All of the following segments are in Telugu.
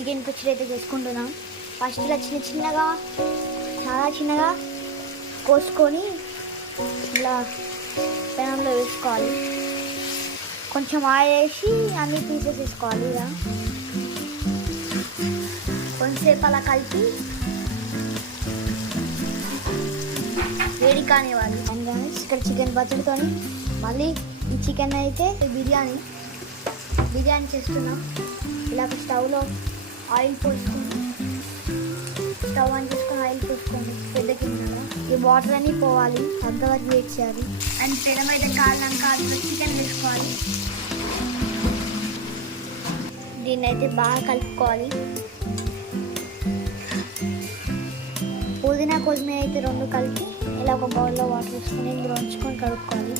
చికెన్ పచ్చడి అయితే చేసుకుంటున్నాం. ఫస్ట్ ఇలా చిన్నగా చాలా చిన్నగా కోసుకొని ఇలా పెనంలో వేసుకోవాలి. కొంచెం ఆయిల్ వేసి అన్ని పీసెస్ వేసుకోవాలి. ఇలా కొంచెంసేపు అలా కలిపి వేడి కానివ్వాలి. అండ్ గైస్ ఇక్కడ చికెన్ పచ్చడితో మళ్ళీ ఈ చికెన్ అయితే బిర్యానీ చేస్తున్నాం. ఇలా స్టవ్లో ఆయిల్ పోసుకొని స్టవ్ ఆన్ చేసుకొని ఆయిల్ పోసుకోండి పెద్ద గిన్నెలో. ఈ వాటర్ అన్నీ పోవాలి, అంతవరకు వెయిట్ చేయాలి. అండ్ పెనం అయితే కాలినాక అందులో చికెన్ వేసుకోవాలి. దీన్ని అయితే బాగా కలుపుకోవాలి. పుదీనా కొత్తిమీర అయితే రెండు కలిపి ఇలా ఒక బౌల్లో వాటర్ వేసుకొని ఇందులో ఉంచుకొని కలుపుకోవాలి.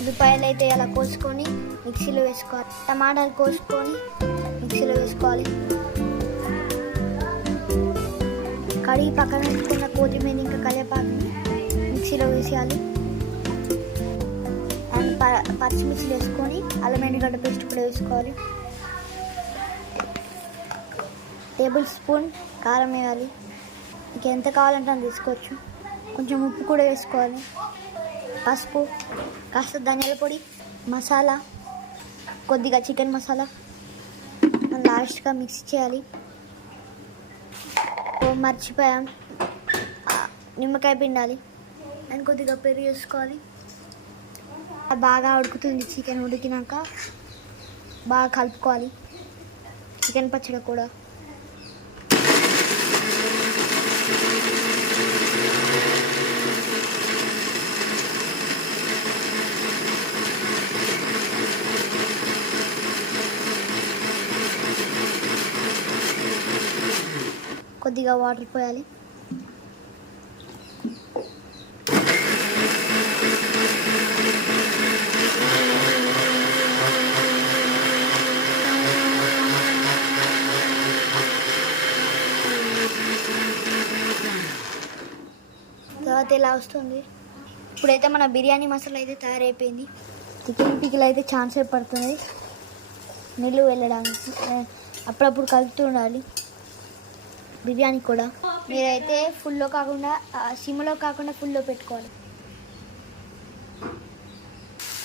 ఉల్లిపాయలు అయితే ఇలా కోసుకొని మిక్సీలో వేసుకోవాలి. టమాటాలు కోసుకొని మిక్సీలో వేసుకోవాలి. కడిగి పక్కన వేసుకున్న కొత్తిమీర ఇంకా కరివేపాకుని మిక్సీలో వేసేయాలి. అండ్ పచ్చిమిర్చి వేసుకొని అల్లం వెల్లిగడ్డ పేస్ట్ కూడా వేసుకోవాలి. టేబుల్ స్పూన్ కారం వేయాలి. మీకు ఎంత కావాలంటే అంత తీసుకోవచ్చు. కొంచెం ఉప్పు కూడా వేసుకోవాలి. పసుపు, కాస్త ధనియాల పొడి, మసాలా, కొద్దిగా చికెన్ మసాలా లాస్ట్గా మిక్స్ చేయాలి. మర్చిపోయాం, నిమ్మకాయ పిండాలి. అండ్ కొద్దిగా పెరుగు వేసుకోవాలి. బాగా ఉడుకుతుంది. చికెన్ ఉడికినాక బాగా కలుపుకోవాలి. చికెన్ పచ్చడి కూడా కొద్దిగా వాటర్ పోయాలి. తర్వాత ఇలా వస్తుంది. ఇప్పుడైతే మన బిర్యానీ మసాలా అయితే తయారైపోయింది. చికెన్ పికిల్ అయితే ఛాన్స్ పడుతుంది నీళ్ళు వెళ్ళడానికి. అప్పుడప్పుడు కలుపుతూ ఉండాలి. బిర్యానీ కూడా మీరైతే ఫుల్లో కాకుండా సిమ్లో కాకుండా ఫుల్లో పెట్టుకోవాలి.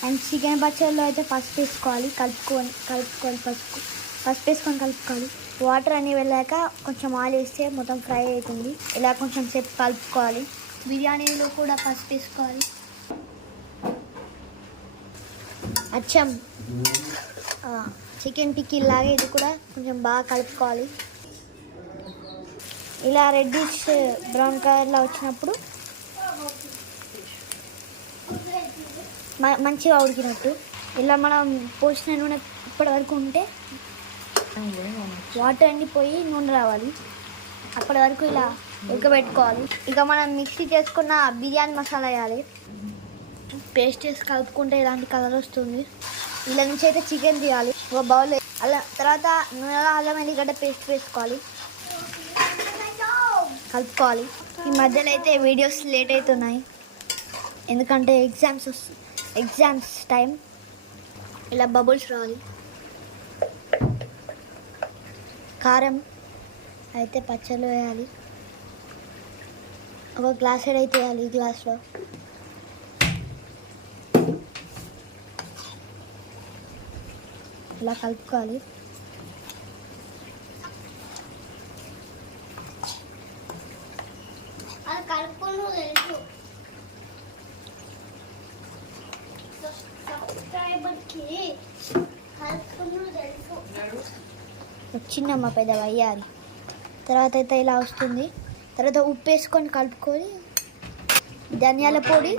అండ్ చికెన్ పచ్చడిలో అయితే పసుపు వేసుకోవాలి. కలుపుకోవాలి. పసుపు వేసుకొని కలుపుకోవాలి. వాటర్ అన్నీ వెళ్ళాక కొంచెం ఆయిల్ వేస్తే మొత్తం ఫ్రై అవుతుంది. ఇలా కొంచెం సేపు కలుపుకోవాలి. బిర్యానీలో కూడా పసుపు వేసుకోవాలి. అచ్చం చికెన్ పికిల్ లాగా ఇది కూడా కొంచెం బాగా కలుపుకోవాలి. ఇలా రెడ్డిష్ బ్రౌన్ కలర్లో వచ్చినప్పుడు మంచిగా ఉడికినట్టు. ఇలా మనం పోసిన నూనె ఇప్పటి వరకు ఉంటే వాటర్ అన్నీ పోయి నూనె రావాలి. అప్పటి వరకు ఇలా ఉడకబెట్టుకోవాలి. ఇక మనం మిక్సీ చేసుకున్న బిర్యానీ మసాలా వేయాలి. పేస్ట్ వేసి కలుపుకుంటే ఇలాంటి కలర్ వస్తుంది. ఇలా నుంచి అయితే చికెన్ తీయాలి. ఒక బౌల్ అలా తర్వాత నూనెలో అల్లం వెల్లిగడ్డ పేస్ట్ వేసుకోవాలి. కలుపుకోవాలి. ఈ మధ్యలో అయితే వీడియోస్ లేట్ అవుతున్నాయి ఎందుకంటే ఎగ్జామ్స్ టైం. ఇలా బబుల్స్ రావాలి. కారం అయితే పచ్చళ్ళు వేయాలి. ఒక గ్లాస్ అయితే వేయాలి. ఈ గ్లాస్లో ఇలా కలుపుకోవాలి. చిన్నమ్మ పెద్దగా అయ్యాలి. తర్వాత అయితే ఇలా వస్తుంది. తర్వాత ఉప్పు వేసుకొని కలుపుకొని ధనియాల పొడి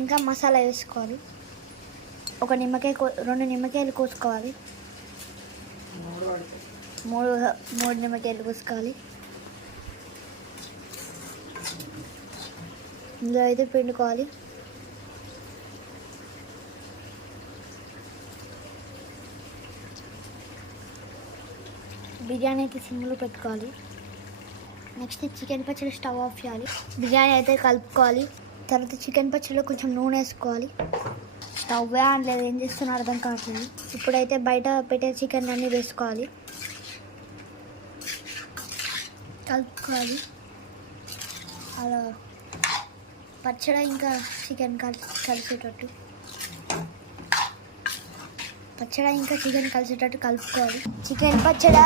ఇంకా మసాలా వేసుకోవాలి. ఒక నిమ్మకాయ 2 నిమ్మకాయలు కోసుకోవాలి. మూడు నిమ్మకాయలు కోసుకోవాలి. ఇందులో అయితే పిండుకోవాలి. బిర్యానీ అయితే సిమ్లో పెట్టుకోవాలి. నెక్స్ట్ చికెన్ పచ్చడి స్టవ్ ఆఫ్ చేయాలి. బిర్యానీ అయితే కలుపుకోవాలి. తర్వాత చికెన్ పచ్చడిలో కొంచెం నూనె వేసుకోవాలి. స్టవ్ ఆన్ లేదు, ఏం చేస్తున్నా అర్థం కావట్లేదు. ఇప్పుడైతే బయట పెట్టే చికెన్ అన్నీ వేసుకోవాలి, కలుపుకోవాలి. అలా పచ్చడి ఇంకా చికెన్ కలిసేటట్టు కలుపుకోవాలి. చికెన్ పచ్చడి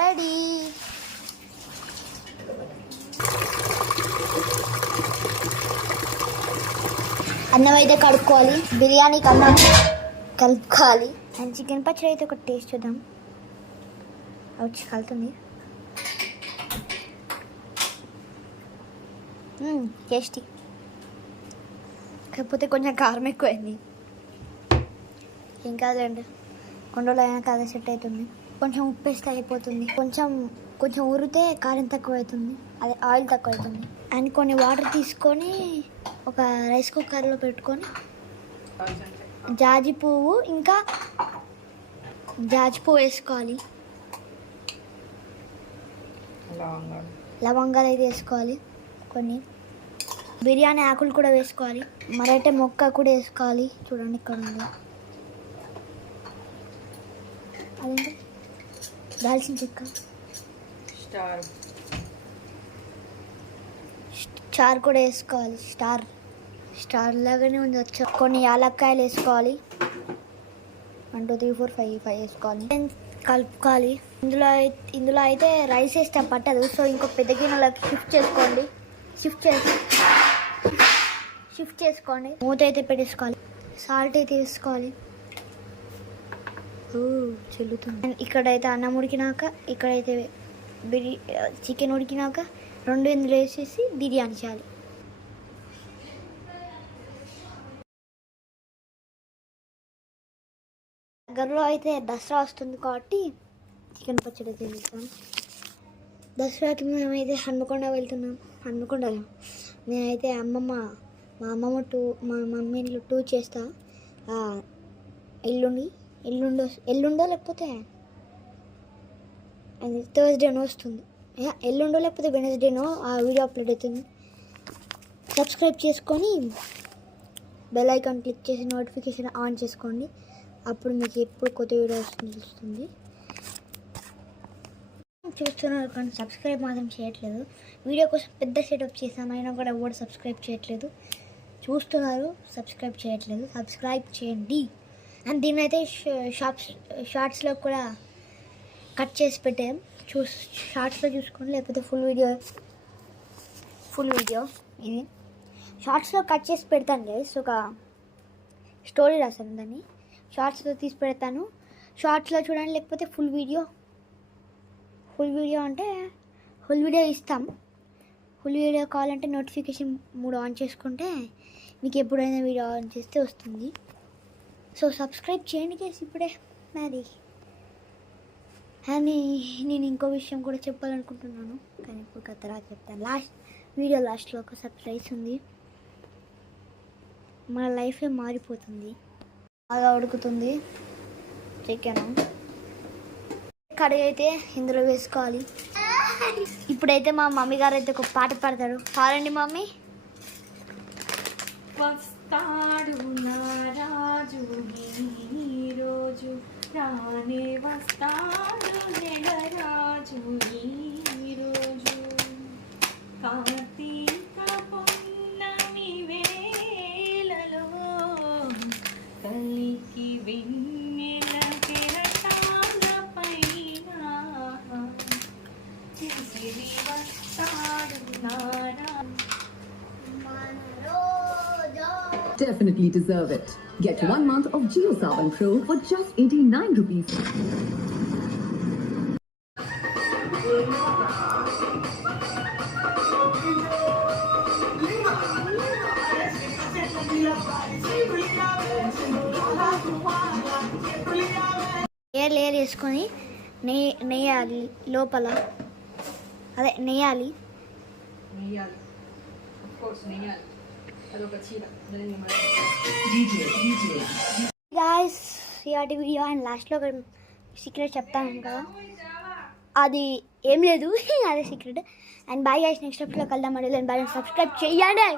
రెడీ. అన్నం అయితే కడుక్కోవాలి, బిర్యానీకి అన్నం కలుపుకోవాలి. అండ్ చికెన్ పచ్చడి అయితే ఒక టేస్ట్ చూద్దాం. వచ్చి కలుతుంది, టేస్టీ. కాకపోతే కొంచెం కారం ఎక్కువైంది. ఏం కాదులేండి, కొన్ని రోజులు అయినా కాదు సెట్ అవుతుంది. కొంచెం ఉప్పు వేస్తే అయిపోతుంది. కొంచెం ఊరితే కారం తక్కువ అవుతుంది, అదే ఆయిల్ తక్కువ అవుతుంది. అండ్ కొన్ని వాటర్ తీసుకొని ఒక రైస్ కుక్కర్లో పెట్టుకొని జాజి పువ్వు వేసుకోవాలి, లవంగాలు అయితే వేసుకోవాలి, కొన్ని బిర్యానీ ఆకులు కూడా వేసుకోవాలి, మరైతే మొక్క కూడా వేసుకోవాలి. చూడండి ఇక్కడ ఉంది, అదేంటి దాల్చిన చెక్క, స్టార్ కూడా వేసుకోవాలి. స్టార్ లాగానే ఉంది వచ్చా. కొన్ని యాలక్కాయలు వేసుకోవాలి, 1 2 3 4 5 వేసుకోవాలి. కలుపుకోవాలి. ఇందులో అయితే రైస్ వేస్తే పట్టదు, సో ఇంకో పెద్ద గిన్నెలోకి షిఫ్ట్ చేసుకోండి. మూత అయితే పెట్టేసుకోవాలి, సాల్ట్ అయితే వేసుకోవాలి. చెల్లుతుంది. ఇక్కడైతే అన్నం ఉడికినాక, ఇక్కడైతే చికెన్ ఉడికినాక 2 ఇందులో వేసేసి బిర్యానీ చేయాలి. దగ్గరలో అయితే దసరా వస్తుంది కాబట్టి చికెన్ పచ్చడి అయితే చేస్తాను. దసరాకి మేమైతే హన్మకొండ వెళ్తున్నాం. హన్మకొండలో నేనైతే మా అమ్మమ్మ మా మమ్మీ టూర్ చేస్తా. ఎల్లుండో లేకపోతే థర్స్డేనో వస్తుంది. ఎల్లుండో లేకపోతే వెనస్డేనో ఆ వీడియో అప్లోడ్ అవుతుంది. సబ్స్క్రైబ్ చేసుకొని బెల్ ఐకాన్ క్లిక్ చేసి నోటిఫికేషన్ ఆన్ చేసుకోండి, అప్పుడు మీకు ఎప్పుడు కొత్త వీడియో వస్తుంది. చూస్తున్నారు కానీ సబ్స్క్రైబ్ మాత్రం చేయట్లేదు. వీడియో కోసం పెద్ద సెటప్ చేశాను, అయినా కూడా ఎవరు సబ్స్క్రైబ్ చేయట్లేదు. చూస్తున్నారు, సబ్స్క్రైబ్ చేయట్లేదు. సబ్స్క్రైబ్ చేయండి. అండ్ దీన్ని అయితే షార్ట్స్లో కూడా కట్ చేసి పెట్టాం, షార్ట్స్లో చూసుకోండి, లేకపోతే ఫుల్ వీడియో ఇది షార్ట్స్లో కట్ చేసి పెడతాను గైస్. ఒక స్టోరీ రాశాను, దాన్ని షార్ట్స్లో తీసి పెడతాను. షార్ట్స్లో చూడండి, లేకపోతే ఫుల్ వీడియో అంటే ఫుల్ వీడియో ఇస్తాం. ఫుల్ వీడియో కావాలంటే నోటిఫికేషన్ 3 ఆన్ చేసుకుంటే మీకు ఎప్పుడైనా వీడియో ఆన్ చేస్తే వస్తుంది. సో సబ్స్క్రైబ్ చేయండి గైస్ ఇప్పుడే. మరి అని నేను ఇంకో విషయం కూడా చెప్పాలనుకుంటున్నాను, కానీ ఇప్పుడు తర్వాత చెప్తాను. వీడియో లాస్ట్లో ఒక సర్ప్రైజ్ ఉంది. మన లైఫే మారిపోతుంది. బాగా ఉడుకుతుంది చికెన్. కర్రీ అయితే ఇందులో వేసుకోవాలి. ఇప్పుడైతే మా మమ్మీ గారు అయితే ఒక పాట పాడతారు. పాడండి మమ్మీ. వస్తాడు నా రాజు ఈ రోజు, రానే వస్తాడు జగరాజు ఈ రోజు, కార్తీక పౌర్ణమి వేళలో కలికి వెన్నెల కెరటాల పైన చిసిరి వస్తాడు నా రాజు. Definitely deserve it. Get 1 month of JioSavan Pro for just 89 rupees. Layer వేసుకొని నెయ్యాలి లోపల, అదే నెయ్యాలి. గాయ్స్ ఇవాటి వీడియో అండ్ లాస్ట్లో సీక్రెట్ చెప్తాను కదా. అది ఏం లేదు అదే secret. And bye guys, next ఎపిసోడ్లో కలుద్దాం. మరి బాయ్, సబ్స్క్రైబ్ చేయండి.